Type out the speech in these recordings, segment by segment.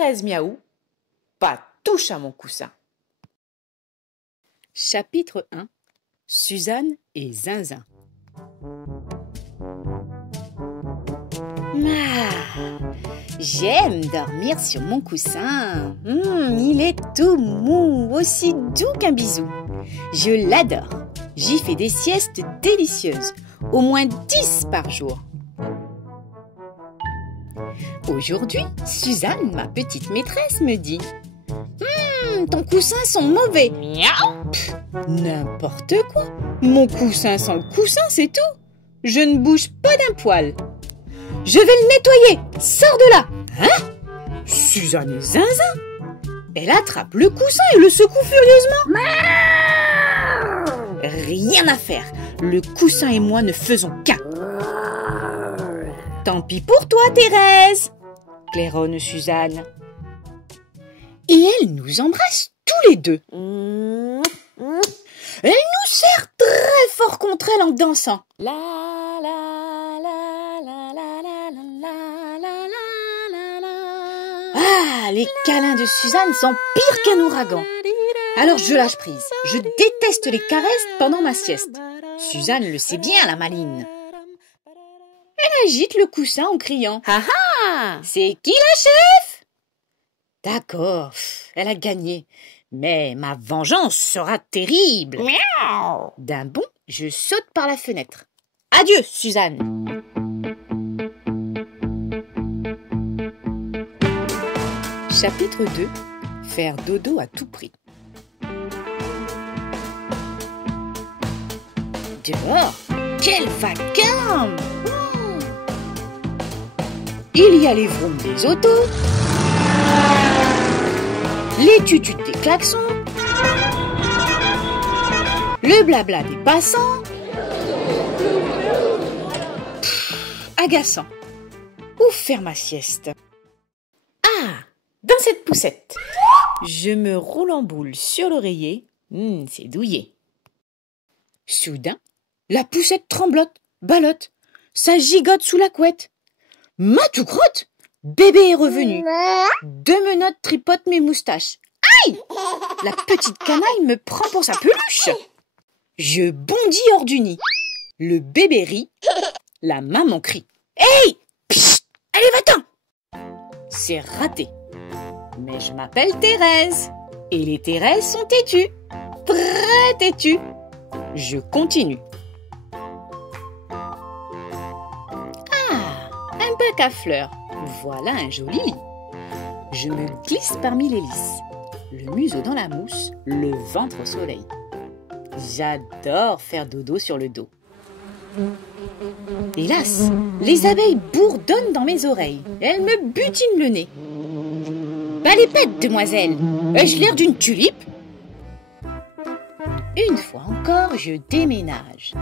Thérèse miaou, pas touche à mon coussin. Chapitre 1. Suzanne et Zinzin. J'aime dormir sur mon coussin. Il est tout mou, aussi doux qu'un bisou. Je l'adore. J'y fais des siestes délicieuses, au moins 10 par jour. Aujourd'hui, Suzanne, ma petite maîtresse, me dit « Ton coussin sent mauvais. » N'importe quoi. Mon coussin sent le coussin, c'est tout. Je ne bouge pas d'un poil. Je vais le nettoyer. Sors de là. Hein? Suzanne et Zinzin. Elle attrape le coussin et le secoue furieusement. Rien à faire. Le coussin et moi ne faisons qu'un. Tant pis pour toi, Thérèse, claironne Suzanne. Et elle nous embrasse tous les deux. Elle nous serre très fort contre elle en dansant. La la la la la la la la la la. Ah, les câlins de Suzanne sont pires qu'un ouragan. Alors je lâche prise. Je déteste les caresses pendant ma sieste. Suzanne le sait bien, la maline. Elle agite le coussin en criant. Ah ah! C'est qui la chef? D'accord, elle a gagné. Mais ma vengeance sera terrible. Miaou! D'un bond, je saute par la fenêtre. Adieu, Suzanne. Chapitre 2. Faire dodo à tout prix. Dehors, quel vacarme! Il y a les vroom des autos, les tutus des klaxons, le blabla des passants. Agaçant. Où faire ma sieste? Ah, dans cette poussette. Je me roule en boule sur l'oreiller. C'est douillet. Soudain, la poussette tremblote, ballotte. Ça gigote sous la couette. Ma tout crotte, bébé est revenu. 2 menottes tripotent mes moustaches. Aïe! La petite canaille me prend pour sa peluche. Je bondis hors du nid. Le bébé rit. La maman crie. Hey! Psst! Allez, va-t'en! C'est raté. Mais je m'appelle Thérèse. Et les Thérèses sont têtues. Très têtues. Je continue. Un bac à fleurs. Voilà un joli lit. Je me glisse parmi les lys. Le museau dans la mousse, le ventre au soleil. J'adore faire dodo sur le dos. Hélas, les abeilles bourdonnent dans mes oreilles. Elles me butinent le nez. Pas les pètes, demoiselle. Ai-je l'air d'une tulipe? Une fois encore, je déménage.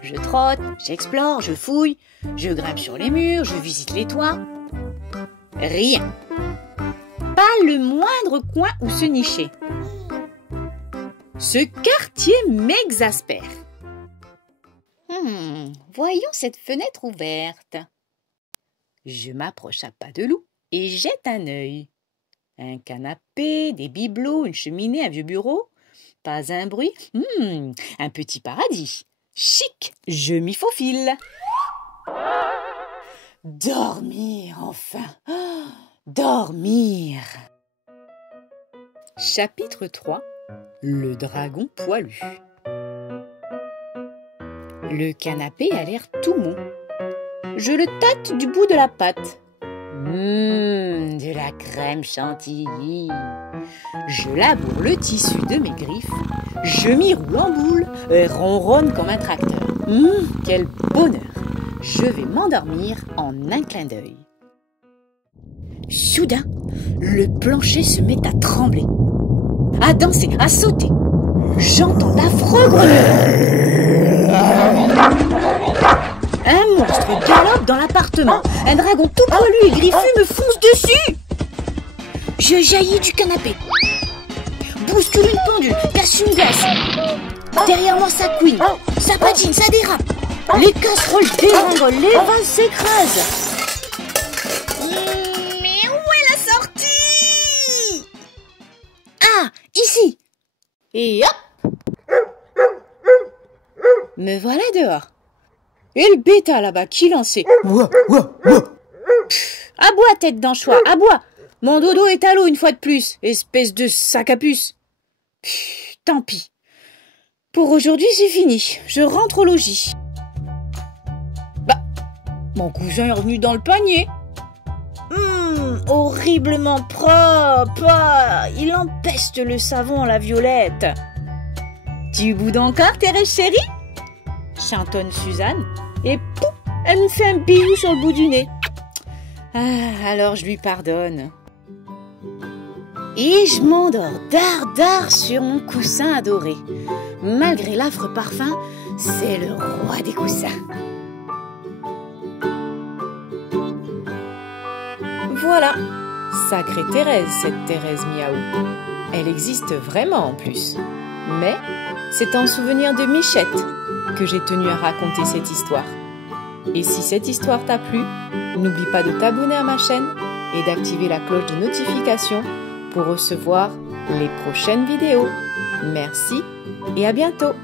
Je trotte, j'explore, je fouille, je grimpe sur les murs, je visite les toits. Rien. Pas le moindre coin où se nicher. Ce quartier m'exaspère. Voyons cette fenêtre ouverte. Je m'approche à pas de loup et jette un œil. Un canapé, des bibelots, une cheminée, un vieux bureau. Pas un bruit. Un petit paradis. Chic, je m'y faufile. Dormir, enfin. Dormir. Chapitre 3. Le dragon poilu. Le canapé a l'air tout mou. Je le tâte du bout de la patte. De la crème chantilly. Je laboure le tissu de mes griffes. Je m'y roule en boule et ronronne comme un tracteur. Quel bonheur! Je vais m'endormir en un clin d'œil. Soudain, le plancher se met à trembler, à danser, à sauter. J'entends d'affreux grognements. Un monstre galope dans l'appartement. Un dragon tout poilu et griffu me fonce dessus. Je jaillis du canapé, bouscule une pendule, casse une glace. Derrière moi, ça couine, ça patine, ça dérape. Les casseroles dérangent, les vases s'écrasent. Mais où est la sortie? Et hop! Me voilà dehors. Et le bêta là-bas, qui lançait? Aboie, tête d'anchois, aboie! Mon dodo est à l'eau une fois de plus, espèce de sac à puce. Tant pis. Pour aujourd'hui, c'est fini. Je rentre au logis. Bah, mon cousin est revenu dans le panier. Horriblement propre. Ah, il empeste le savon, la Violette. Tu boudes encore, Thérèse chérie? Chantonne Suzanne. Et pouf, elle me fait un bisou sur le bout du nez. Ah, alors je lui pardonne. Et je m'endors dard sur mon coussin adoré. Malgré l'affreux parfum, c'est le roi des coussins. Voilà. Sacrée Thérèse, cette Thérèse Miaou. Elle existe vraiment en plus. Mais c'est en souvenir de Michette que j'ai tenu à raconter cette histoire. Et si cette histoire t'a plu, n'oublie pas de t'abonner à ma chaîne et d'activer la cloche de notification pour recevoir les prochaines vidéos. Merci et à bientôt!